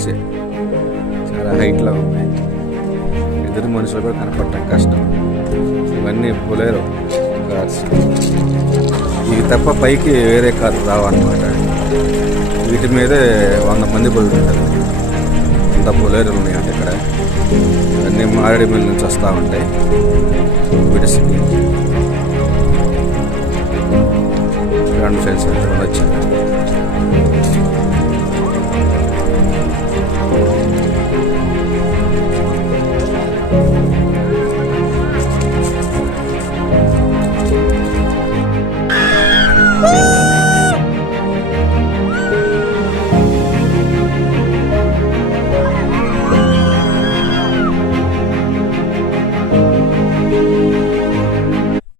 కార్సే చాలా హైట్లో ఉన్నాయి. ఎదురు మనుషులు కూడా కనపడటం కష్టం. ఇవన్నీ బొలేరో కార్స్. ఇవి తప్ప పైకి వేరే కార్లు రావన్నమాట. వీటి మీదే 100 మంది బతుకుతారు. అంత బొలేరోలు ఉన్నాయంటే ఇక్కడ అన్నీ మారేడుమిల్లి నుంచి వస్తూ ఉంటాయి విడిసికి.